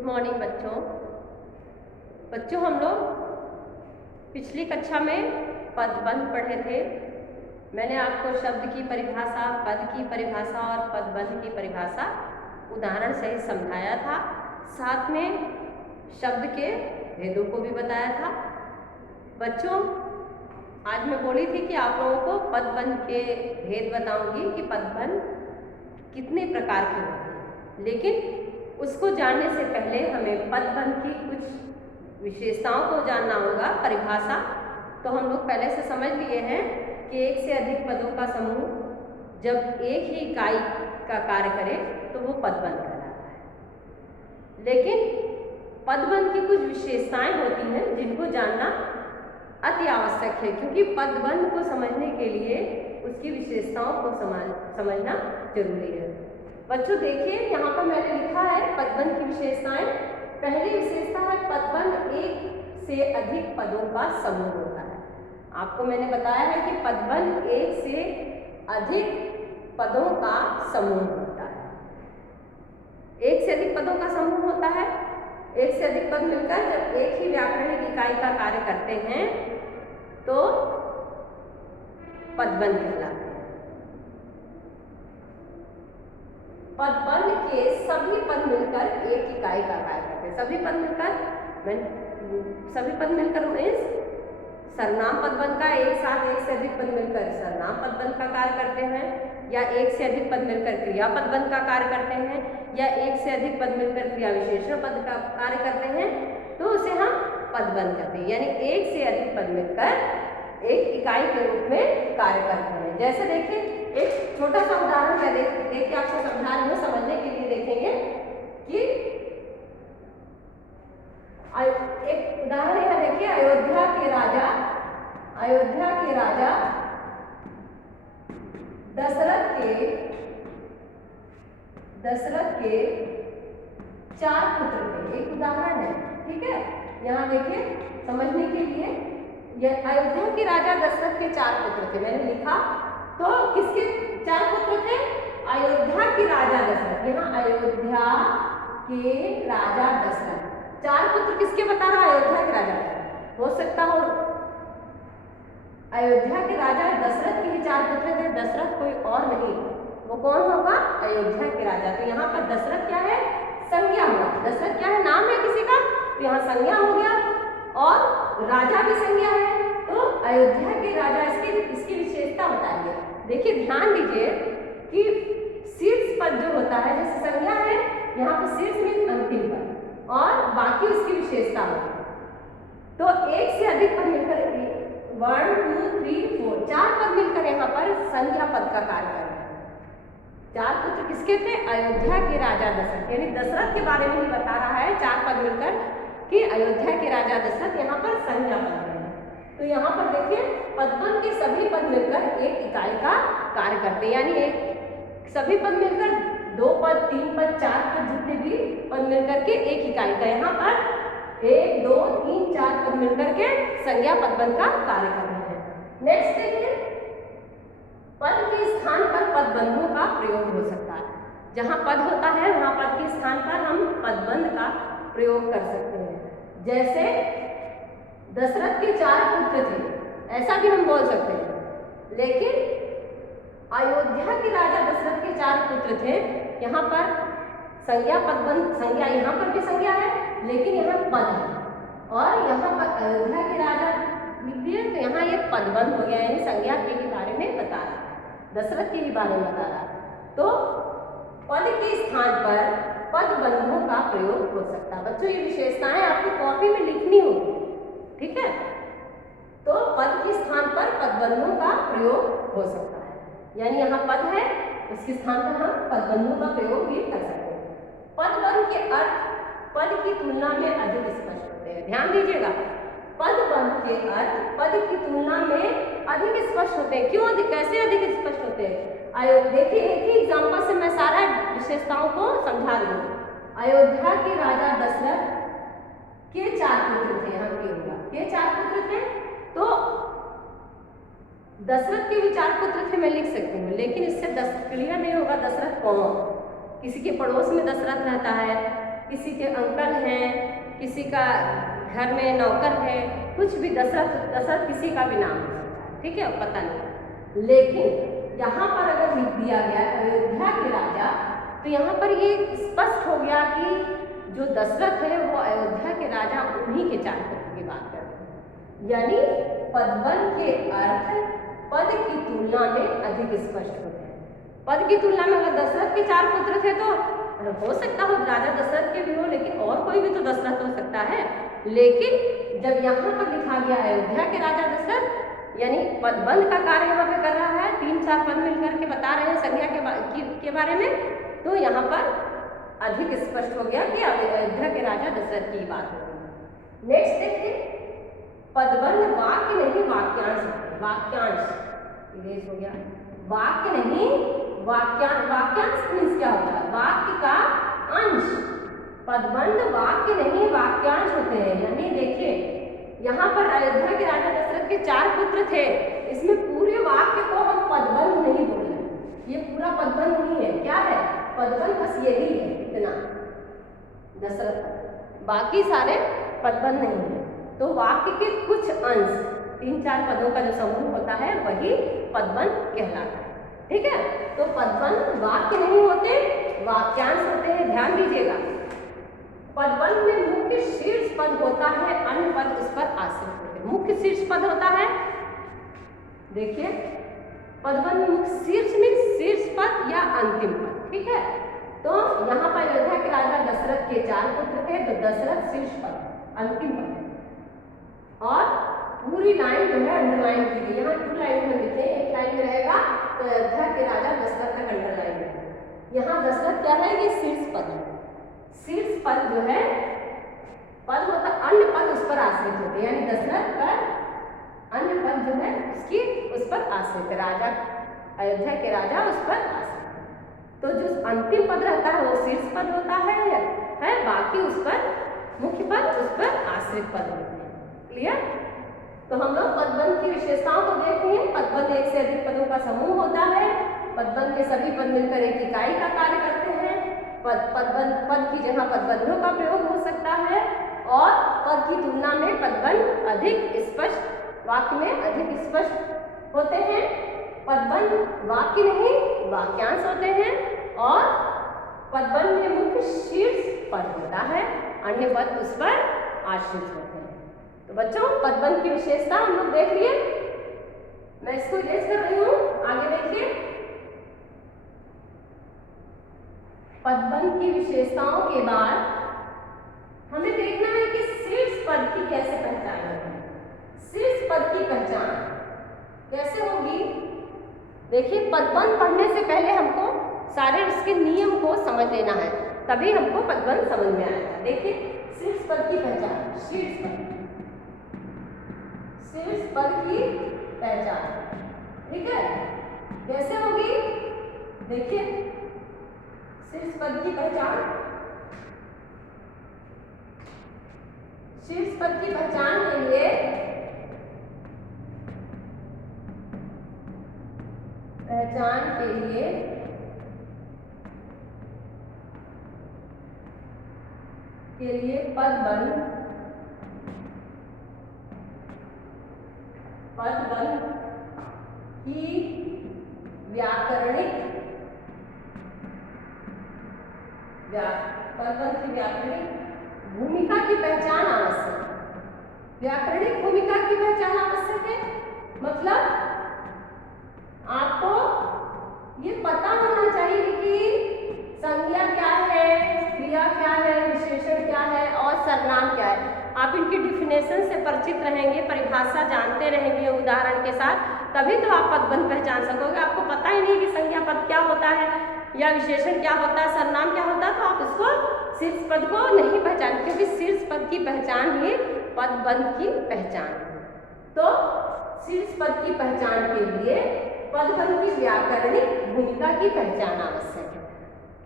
Good morning बच्चों। हम लोग पिछली कक्षा में पदबंध पढ़े थे। मैंने आपको शब्द की परिभाषा, पद की परिभाषा और पदबंध की परिभाषा उदाहरण सहित समझाया था। साथ में शब्द के भेदों को भी बताया था। बच्चों, आज मैं बोली थी कि आप लोगों को पदबंध के भेद बताऊंगी कि पदबंध कितने प्रकार के होते हैं, लेकिन उसको जानने से पहले हमें पदबंध की कुछ विशेषताओं को जानना होगा। परिभाषा तो हम लोग पहले से समझ लिए हैं कि एक से अधिक पदों का समूह जब एक ही इकाई का कार्य करे तो वो पदबंध कहलाता है। लेकिन पदबंध की कुछ विशेषताएं होती हैं जिनको जानना अति आवश्यक है, क्योंकि पदबंध को समझने के लिए उसकी विशेषताओं को समझना जरूरी है। बच्चों देखिए, यहाँ पर मैंने लिखा है पदबंध की विशेषताएं। पहली विशेषता है पदबंध एक से अधिक पदों का समूह होता है। आपको मैंने बताया है कि पदबंध एक से अधिक पदों का समूह होता है। एक से अधिक पदों का समूह होता है। एक से अधिक पद मिलकर जब एक ही व्याकरणिक इकाई का कार्य करते हैं तो पदबंध कहलाते हैं। पदबंध के सभी पद मिलकर एक इकाई का कार्य करते हैं। सभी पद मिलकर मीन्स सर्वनाम पदबंध का एक साथ एक से अधिक पद मिलकर सर्वनाम पदबंध का कार्य करते हैं, या एक से अधिक पद मिलकर क्रिया पदबंध का कार्य करते हैं, या एक से अधिक पद मिलकर क्रिया विशेषण पद का कार्य करते हैं, तो उसे हम पदबंध कहते हैं। यानी एक से अधिक पद मिलकर एक इकाई के रूप में कार्य करते हैं। जैसे देखिए, एक छोटा सा उदाहरण मैं देखिए आपको समझा रही हूँ, समझने के लिए देखेंगे कि एक उदाहरण है। देखिए, अयोध्या के राजा दशरथ के 4 पुत्र थे। एक उदाहरण है, ठीक है। यहाँ देखिए समझने के लिए, यह अयोध्या के राजा दशरथ के 4 पुत्र थे। मैंने लिखा तो किसके 4 पुत्र थे? अयोध्या के राजा दशरथ। यहाँ अयोध्या के राजा दशरथ 4 पुत्र किसके बता रहा है? अयोध्या के राजा। हो सकता हो अयोध्या के राजा दशरथ के ही 4 पुत्र थे। दशरथ कोई और नहीं, वो कौन होगा? अयोध्या के राजा। तो यहाँ पर दशरथ क्या है? संज्ञा हुआ। दशरथ क्या है? नाम है किसी का, तो यहाँ संज्ञा हो गया, और राजा भी संज्ञा है। तो अयोध्या के राजा, इसकी विशेषता बताइए। देखिए ध्यान दीजिए कि शीर्ष पद जो होता है, जैसे संज्ञा है, यहाँ पर शीर्ष में अंतिम पद और बाकी उसकी विशेषता होती है। तो एक से अधिक पद मिलकर 1 2 3 4 4 पद मिलकर यहाँ पर संज्ञा पद का कार्य कर रहे हैं। 4 पुत्र किसके थे? अयोध्या के राजा दशरथ। यानी दशरथ के बारे में ही बता रहा है 4 पद मिलकर कि अयोध्या के राजा दशरथ यहाँ पर संज्ञा पद है। तो यहाँ पर देखिए, पदबंध के सभी पद मिलकर एक इकाई का कार्य करते हैं। यानी सभी पद मिलकर 2 पद 3 पद 4 पद जितने भी पद मिलकर के एक इकाई का, यहाँ पर 1 2 3 4 पद मिलकर के संज्ञा पदबंध का कार्य कर रहे हैं। नेक्स्ट देखिए, पद के स्थान पर पदबंधों का प्रयोग हो सकता है। जहाँ पद होता है वहाँ पद के स्थान पर हम पदबंध का प्रयोग कर सकते हैं। जैसे दशरथ के 4 पुत्र थे, ऐसा भी हम बोल सकते हैं। लेकिन अयोध्या के राजा दशरथ के 4 पुत्र थे, यहाँ पर संज्ञा पदबंध, संज्ञा यहाँ पर भी संज्ञा है, लेकिन यहाँ पद है, और यहाँ पर अयोध्या के राजा लिखिए तो यहाँ ये पदबंध हो गया। यानी संज्ञा के ही बारे में बता रहा है, दशरथ के ही बारे में बता रहा है। तो पद के स्थान पर पदबंधों का प्रयोग हो सकता है। बच्चों, ये विशेषताएं आपको कॉपी में लिखनी होगी, ठीक है। तो पद के स्थान पर पदबंधों का प्रयोग हो सकता है। यानी यहाँ पद है, उसके स्थान पर हम पदबंधों का प्रयोग भी कर सकते हैं। पदबंध के अर्थ पद की तुलना में अधिक स्पष्ट होते हैं। ध्यान दीजिएगा, पदबंध के अर्थ पद की तुलना में अधिक स्पष्ट होते हैं। क्यों? कैसे अधिक स्पष्ट होते हैं? देखिए, एक ही एग्जाम्पल से मैं सारा विशेषताओं को समझा रही हूँ। अयोध्या के राजा दशरथ के 4 पुत्र थे। यहाँ के 4 पुत्र थे, तो दशरथ के भी 4 पुत्र थे, मैं लिख सकती हूँ, लेकिन इससे क्लियर नहीं होगा दशरथ कौन। किसी के पड़ोस में दशरथ रहता है, किसी के अंकल हैं, किसी का घर में नौकर है, कुछ भी दशरथ किसी का भी नाम हो सकता है, ठीक है, पता नहीं। लेकिन यहाँ पर अगर लिख दिया गया अयोध्या के राजा, तो यहाँ पर ये स्पष्ट हो गया कि जो दशरथ है वो अयोध्या के राजा उन्हीं के 4 पुत्र की बात करते हैं। यानी पदबंध के अर्थ पद की तुलना में अधिक स्पष्ट होते हैं। पद की तुलना में अगर दशरथ के 4 पुत्र थे तो हो सकता हो राजा दशरथ के भी हो, लेकिन और कोई भी तो दशरथ हो सकता है। लेकिन जब यहाँ पर लिखा गया अयोध्या के राजा दशरथ, यानी पदबंध का कार्य यहाँ पे कर रहा है, 3-4 पद मिलकर के बता रहे हैं संज्ञा के बारे में, तो यहाँ पर अधिक स्पष्ट हो गया कि अयोध्या के राजा दशरथ की बात हो रही है। नेक्स्ट देखिए, पदबंध वाक्य नहीं वाक्यांश होते हैं। वाक्यांश इरेज हो गया, वाक्य नहीं वाक्यांश मीन्स क्या होता है? वाक्य का अंश। पदबंध वाक्य नहीं वाक्यांश होते हैं। यानी देखिए यहाँ पर अयोध्या के राजा दशरथ के 4 पुत्र थे, इसमें पूरे वाक्य को हम पदबंध नहीं बोल रहे, ये पूरा पदबंध नहीं है। क्या है पदबंध? बस यही है, इतना दशरथ, बाकी सारे पदबंध नहीं है। तो वाक्य के कुछ अंश, 3-4 पदों का जो समूह होता है वही पदबंध कहलाता है, ठीक है। तो पदबंध वाक्य नहीं होते, वाक्यांश होते हैं, ध्यान दीजिएगा। पदबंध में मुख्य शीर्ष पद होता है, अन्य पद उस पर आश्रित होते हैं। मुख्य शीर्ष पद होता है, देखिए पदबंध मुख्य शीर्ष में शीर्ष पद या अंतिम पद, ठीक है। तो यहाँ पर अयोध्या के राजा दशरथ के 4 पुत्र थे, तो दशरथ शीर्ष पद अंतिम पद है। और पूरी लाइन जो है अंडरलाइन की गई, यहाँ 2 लाइन में लिखे, एक लाइन में रहेगा तो अयोध्या के राजा दशरथ तक अंडरलाइन है। यहाँ दशरथ क्या है? ये शीर्ष पद है। शीर्ष पद जो है पद होता, अन्य पद उस पर आश्रित होते हैं, यानी दशरथ पर अन्य पद जो है उसकी उस पर आश्रित है, राजा अयोध्या के राजा उस पर आश्रित है। तो जो अंतिम पद रहता है वो शीर्ष पद होता है, बाकी उस पर मुख्य पद उस पर आश्रित पद होते हैं। क्लियर? तो हम लोग पदबंध की विशेषताओं को देख रहे हैं। पदबंध एक से अधिक पदों का समूह होता है। पदबंध के सभी पद मिलकर एक इकाई का कार्य करते हैं। पद की जगह पदबंधों का प्रयोग हो सकता है, और पद की तुलना में पदबंध अधिक स्पष्ट, वाक्य में अधिक स्पष्ट होते हैं। पदबंध वाक्य नहीं वाक्यांश होते हैं, और पदबंध में मुख्य शीर्ष पद होता है, अन्य पद उस पर आश्रित होते हैं। तो बच्चों पदबंध की विशेषता हम लोग देख लिए, मैं इसको इरेज कर रही हूँ, आगे देखिए। पदबंध की विशेषताओं के बाद हमें देखना है कि शीर्ष पद की कैसे पहचान होगी। शीर्ष पद की पहचान कैसे होगी? देखिए पदबंध पढ़ने से पहले हमको सारे उसके नियम को समझ लेना है, तभी हमको पदबंध समझ में आएगा। देखिए शीर्ष पद की पहचान, शीर्ष पद की पहचान, ठीक है, कैसे होगी? देखिए शीर्ष पद की पहचान, शीर्ष पद की पहचान के लिए पदबंध की व्याकरणिक भूमिका की पहचान आवश्यक है। व्याकरणिक भूमिका की पहचान आवश्यक है, मतलब आपको ये पता होना चाहिए कि संज्ञा क्या है, क्रिया क्या है, विशेषण क्या है और सर्वनाम क्या है। आप इनकी डिफिनेशन से परिचित रहेंगे, परिभाषा जानते रहेंगे उदाहरण के साथ, तभी तो आप पदबंध पहचान सकोगे। आपको पता ही नहीं कि संज्ञा पद क्या होता है या विशेषण क्या होता है, सर्वनाम क्या होता है, तो आप इसको शीर्ष पद को नहीं पहचान, क्योंकि शीर्ष पद की पहचान ही पदबंध की पहचान है। तो शीर्ष पद की पहचान के लिए पदबंध की व्याकरणिक भूमिका की पहचान आवश्यक है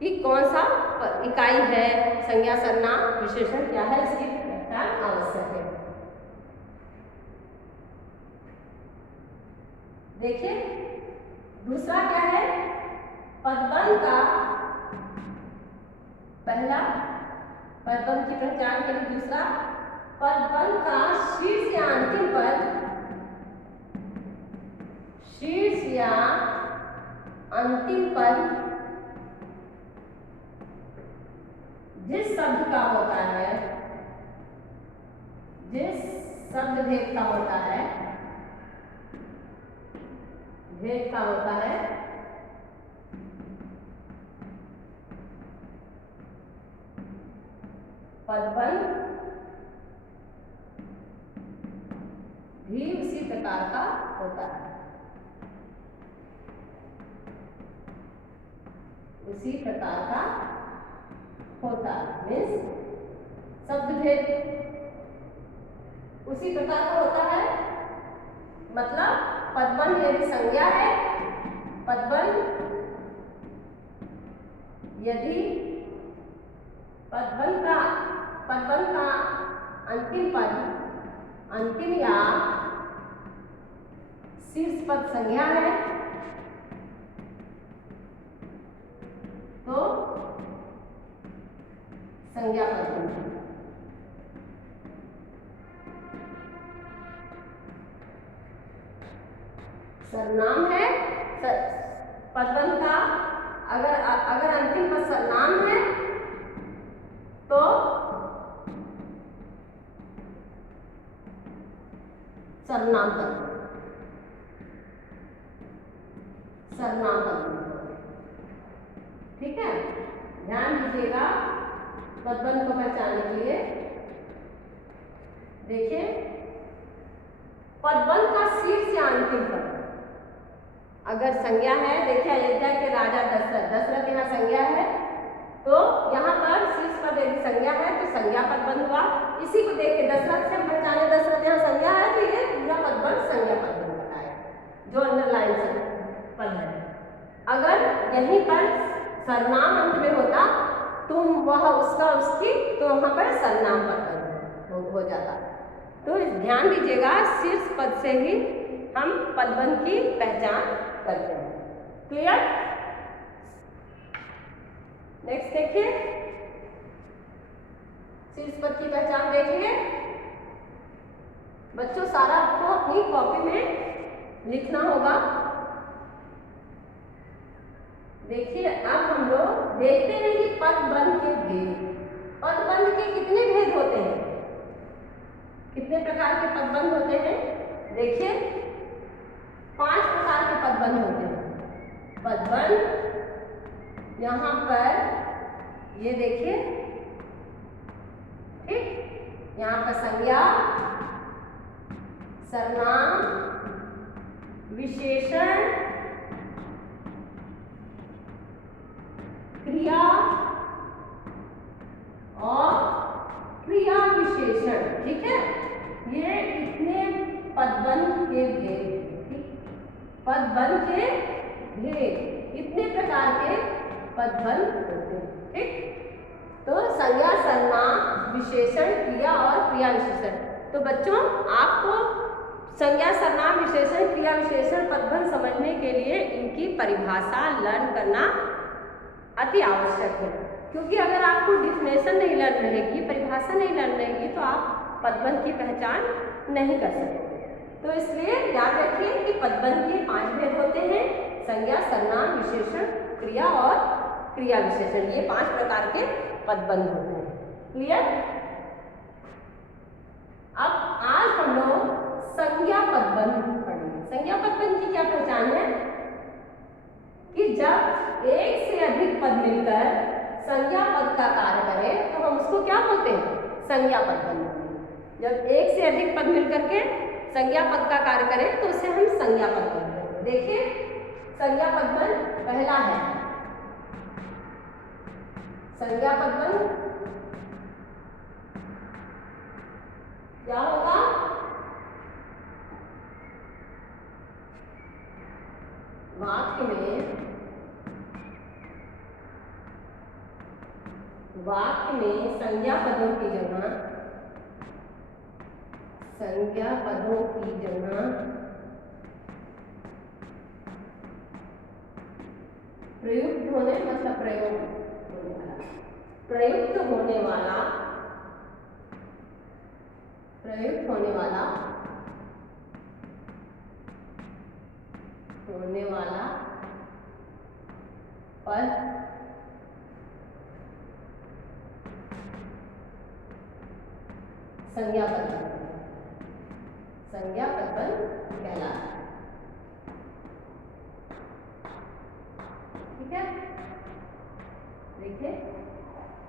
कि कौन सा इकाई है, संज्ञा सर्वनाम विशेषण क्या है, इसकी पहचान आवश्यक है। देखिए दूसरा क्या है, पदबंध का पहला पदबंध की पहचान के लिए दूसरा, पदबंध का शीर्ष या अंतिम पद, शीर्ष या अंतिम पद जिस शब्द का होता है, जिस शब्द भेद का होता है, भेद का होता है, पदबंध भी उसी प्रकार का होता है, उसी प्रकार का होता है। मीन्स शब्द भेद उसी प्रकार का होता है, मतलब पदबंध यदि संज्ञा है, पदबंध यदि पदबंध का अंतिम पद, अंतिम या शीर्ष पद संज्ञा है तो संज्ञा पदबंध। सर्वनाम है पदबंध का, अगर अंतिम पद सर्वनाम है तो सर्वनाम पदबंध, सर्वनाम पदबंध। ठीक है, ध्यान दीजिएगा पदबंध को पहचानने के लिए। देखिए पदबंध का शीर्ष या अंतिम पद अगर संज्ञा है, देखिए अयोध्या के राजा दशरथ, दशरथ यहाँ संज्ञा है तो यहाँ पर शीर्ष पद यदि संज्ञा है तो संज्ञा पदबंध हुआ। इसी को देख के दशरथ से हम पहचाने दशरथ यहाँ संज्ञा है तो ये पूरा पदबंध संज्ञा पदबंध बताया, जो अंडरलाइन पद है। अगर यहीं पर सर्वनाम अंत में होता तो वह उसका उसकी तो वहाँ पर सर्वनाम पदबंध हो जाता। तो ध्यान दीजिएगा शीर्ष पद से ही हम पदबंध की पहचान करते हैं। क्लियर? नेक्स्ट देखिए, शीर्ष पद की पहचान देखिए बच्चों, सारा आपको अपनी कॉपी में लिखना होगा। देखिए अब हम लोग देखते हैं कि पदबंध के भेद, पदबंध के कितने भेद होते हैं, कितने प्रकार के पदबंध होते हैं। देखिए 5 प्रकार के पदबंध होते हैं। पदबंध यहाँ पर ये देखिए, ठीक, यहाँ पर संज्ञा, सर्वनाम, विशेषण, क्रिया और क्रिया विशेषण। ठीक है, ये इतने पदबंध के भेद, ठीक, पदबंध के भेद इतने प्रकार के पदबंध होते हैं। ठीक, तो संज्ञा, सर्वनाम, विशेषण, क्रिया और क्रिया विशेषण। तो बच्चों आपको संज्ञा, सर्वनाम, विशेषण, क्रिया विशेषण, पदबंध समझने के लिए इनकी परिभाषा लर्न करना अति आवश्यक है, क्योंकि अगर आपको डिफिनेशन नहीं लर्न रहेगी, परिभाषा नहीं लर्न रहेगी तो आप पदबंध की पहचान नहीं कर सकते। तो इसलिए याद रखिए कि पदबंध के 5 भेद होते हैं, संज्ञा, सर्वनाम, विशेषण, क्रिया और क्रिया विशेषण। ये 5 प्रकार के पदबंध होते हैं। क्लियर? अब आज हम लोग संज्ञा पदबंध पढ़ेंगे। संज्ञा पदबंध की क्या पहचान है कि जब एक से अधिक पद मिलकर संज्ञा पद का कार्य करे तो हम उसको क्या बोलते हैं, संज्ञा पदबंध बोलते हैं। जब एक से अधिक पद मिलकर के संज्ञा पद का कार्य करें तो उसे हम संज्ञा पदबंध बोलते हैं। देखिए संज्ञा पदबंध पहला है संज्ञा पदबंध। क्या होगा, वाक्य में संज्ञा पदों की जगह प्रयुक्त होने, मतलब प्रयोग होने वाला प्रयुक्त होने वाला पद संज्ञा पद कहलाता है। ठीक है, देखिए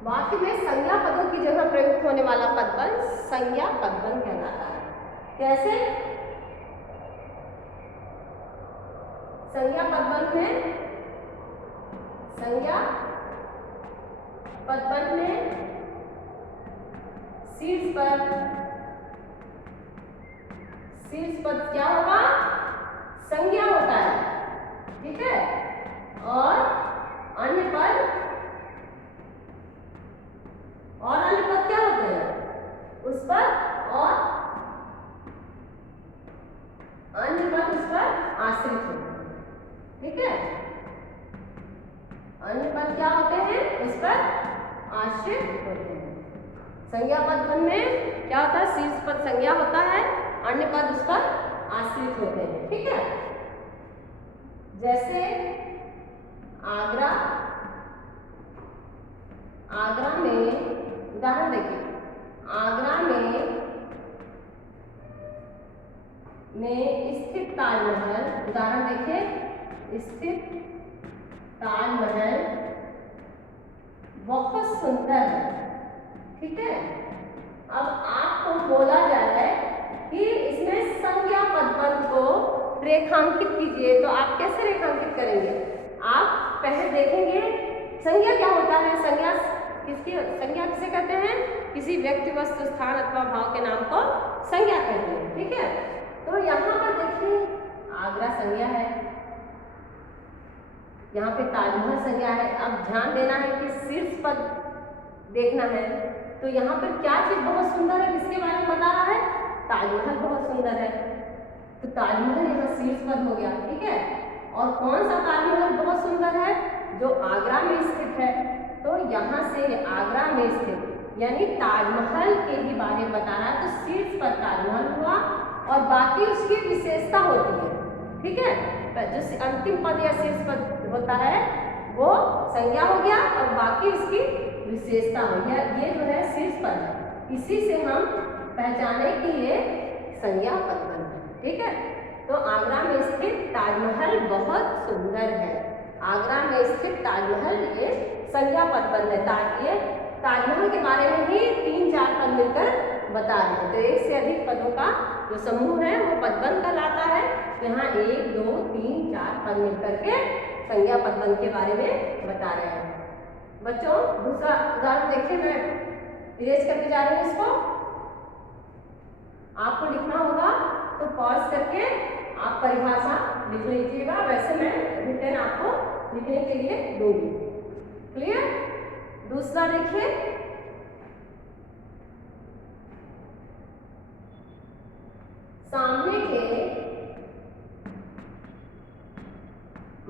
वाक्य में संज्ञा पदों की जगह प्रयुक्त होने वाला पदबल संज्ञा पदबल कहलाता है। कैसे? संज्ञा पदबल में शीर्ष पद क्या होगा? संज्ञा होता है। ठीक है, और अन्य पद क्या होते हैं? उस पर और अन्य पद उस पर आश्रित होते हैं। ठीक है, अन्य पद क्या होते हैं? उस पर आश्रित होते हैं। संज्ञा पद में क्या होता है? शीर्ष पद संज्ञा होता है, अन्य पद उस पर आश्रित होते हैं। ठीक है, जैसे आगरा में उदाहरण देखिए, आगरा में स्थित ताजमहल, उदाहरण देखिए, स्थित ताजमहल बहुत सुंदर है। ठीक है, अब आपको बोला जाए कि इसमें संज्ञा पदबल को रेखांकित कीजिए, तो आप कैसे रेखांकित करेंगे? आप पहले देखेंगे संज्ञा क्या होता है। संज्ञा किसे कहते हैं? किसी व्यक्ति, वस्तु, स्थान अथवा भाव के नाम को संज्ञा कहते हैं। ठीक है, तो यहाँ पर देखिए आगरा संज्ञा है, यहाँ पे ताजमहल संज्ञा है। अब ध्यान देना है कि शीर्ष पद देखना है, तो यहाँ पर क्या चीज बहुत सुंदर है? किसके बारे में बता रहा है? ताजमहल बहुत सुंदर है, तो ताजमहल यहाँ शीर्ष पद हो गया। ठीक है, और कौन सा ताजमहल बहुत सुंदर है? जो आगरा में स्थित है। तो यहाँ से आगरा में स्थित यानी ताजमहल के ही बारे में बता रहा है, तो शीर्ष पद ताजमहल हुआ और बाकी उसकी विशेषता होती है। ठीक है, जो अंतिम पद या शीर्ष पद होता है वो संज्ञा हो गया और बाकी उसकी विशेषता हो गया। ये जो है शीर्ष पद है, इसी से हम पहचाने कि ये संज्ञा पदबल है। ठीक है, तो आगरा में स्थित ताजमहल बहुत सुंदर है। आगरा में स्थित ताजमहल ये संज्ञा पदबल है। ये ताजमहल के बारे में ही 3-4 पद मिलकर बता रहे हैं। तो एक से अधिक पदों का जो समूह है वो पदबल कहलाता है। तो यहाँ 1, 2, 3, 4 पद मिलकर के संज्ञा पदबल के बारे में बता रहे हैं। बच्चों दूसरा उदाहरण देखिए, मैं इरेज करके जा रही हूँ इसको। आपको लिखना होगा तो पॉज करके आप परिभाषा लिख लीजिएगा, वैसे मैं रिटर्न आपको लिखने के लिए दूंगी। क्लियर? दूसरा देखिए, सामने के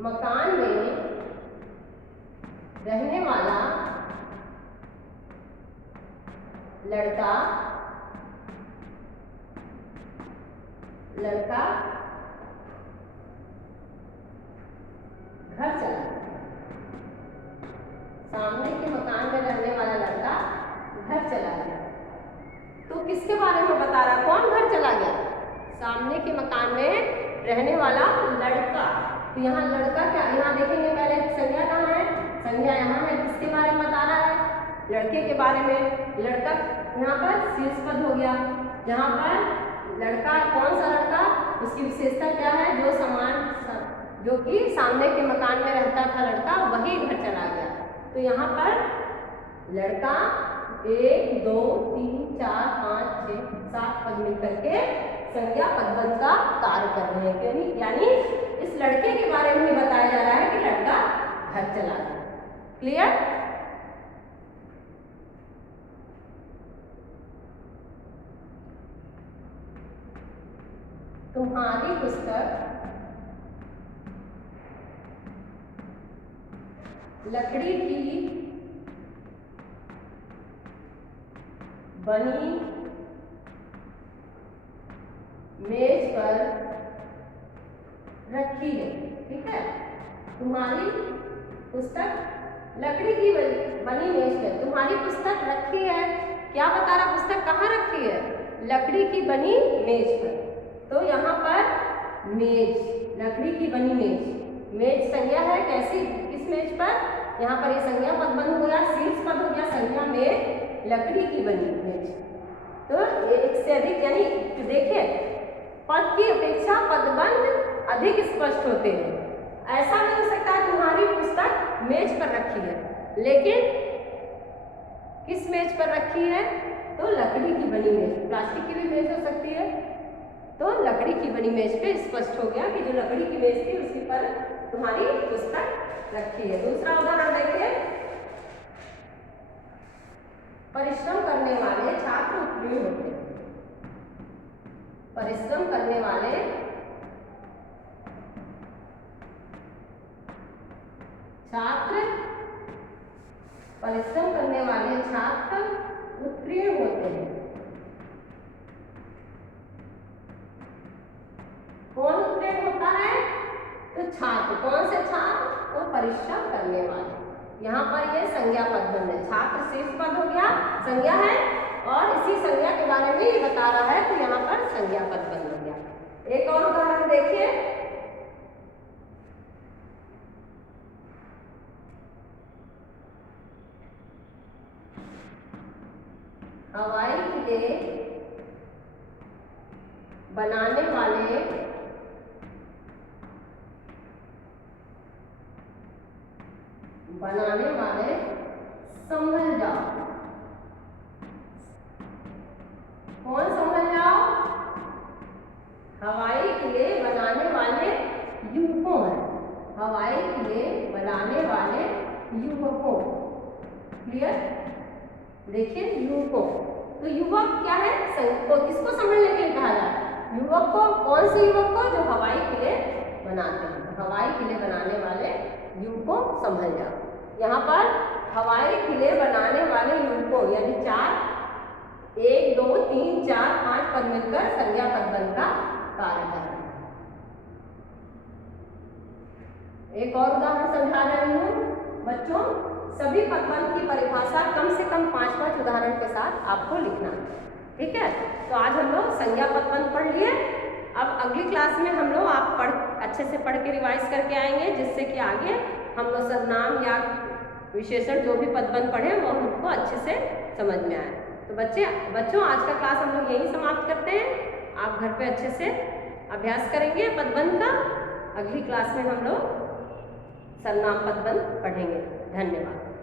मकान में रहने वाला लड़का घर चला गया। सामने के मकान में रहने वाला लड़का घर चला गया। तो किसके बारे में बता रहा? कौन घर चला गया? सामने के मकान में रहने वाला लड़का। तो यहाँ लड़का क्या, यहाँ देखेंगे पहले संज्ञा कहाँ है? संज्ञा यहाँ है। किसके बारे में बता रहा है? लड़के के बारे में। लड़का यहाँ पर शीर्ष पद हो गया। यहाँ पर लड़का, कौन सा लड़का? उसकी विशेषता क्या है? जो कि सामने के मकान में रहता था लड़का, वही घर चला गया। तो यहाँ पर लड़का 1, 2, 3, 4, 5, 6, 7 पद मिलकर के संज्ञा पदबल का कार्य कर रहे हैं। यानी इस लड़के के बारे में ही बताया जा रहा है कि लड़का घर चला गया। क्लियर? तुम्हारी पुस्तक लकड़ी की बनी मेज पर रखी है। ठीक है, तुम्हारी पुस्तक लकड़ी की बनी मेज पर, तुम्हारी पुस्तक रखी है। क्या बता रहा, पुस्तक कहाँ रखी है? लकड़ी की बनी मेज पर। तो यहाँ पर मेज, लकड़ी की बनी मेज, मेज संज्ञा है कैसी, किस मेज पर? यहाँ पर ये संज्ञा पद बन हो गया, शीर्ष पद हो गया, संज्ञा मेज, लकड़ी की बनी मेज। तो एक से अधिक, यानी देखिए पद की अपेक्षा पदबंध अधिक स्पष्ट होते हैं। ऐसा नहीं हो सकता तुम्हारी पुस्तक मेज पर रखी है, लेकिन किस मेज पर रखी है? तो लकड़ी की बनी मेज, प्लास्टिक की भी मेज हो सकती है, तो लकड़ी की बनी मेज पे स्पष्ट हो गया कि जो लकड़ी की मेज थी उसी पर तुम्हारी पुस्तक रखी है। दूसरा उदाहरण देखिए, परिश्रम करने वाले छात्र उत्तीर्ण होते हैं। परिश्रम करने वाले छात्र, परिश्रम करने वाले छात्र उत्तीर्ण होते हैं। कौन उत्तीर्ण होता है? तो छात्र। कौन से छात्र? तो परिश्रम करने वाले। यहाँ पर ये संज्ञा पद बन है, छात्र शीर्ष पद हो गया, संज्ञा है, और इसी संज्ञा के बारे में ये बता रहा है, तो यहाँ पर संज्ञा पद बन हो गया। एक और उदाहरण देखिए, हवाई किले बनाने वाले संभल जाओ। कौन संभल जाओ? हवाई किले बनाने वाले युवकों हैं, हवाई किले बनाने वाले युवकों। क्लियर? देखिए युवकों, तो युवक क्या है? तो किसको समझने के लिए कहा जाता है? युवक को। कौन से युवक को? जो हवाई किले बनाते हैं, हवाई किले बनाने वाले युवकों संभल जाओ। यहाँ पर हवाई किले बनाने वाले युवकों, यानी 4, 1, 2, 3, 4, 5 पद मिलकर संज्ञा पदबंध का कार्य कर रहे हैं। एक और उदाहरण समझा रही हूँ बच्चों, सभी पदबंध की परिभाषा कम से कम 5 उदाहरण के साथ आपको लिखना है। ठीक है, तो आज हम लोग संज्ञा पदबंध पढ़ लिए। अब अगली क्लास में हम लोग आप अच्छे से पढ़ के रिवाइज करके आएंगे, जिससे कि आगे हम लोग सर्वनाम या विशेषण जो भी पदबंध पढ़े वो हमको अच्छे से समझ में आए। तो बच्चों आज का क्लास हम लोग यही समाप्त करते हैं। आप घर पे अच्छे से अभ्यास करेंगे पदबंध का। अगली क्लास में हम लोग सर्वनाम पदबंध पढ़ेंगे। धन्यवाद।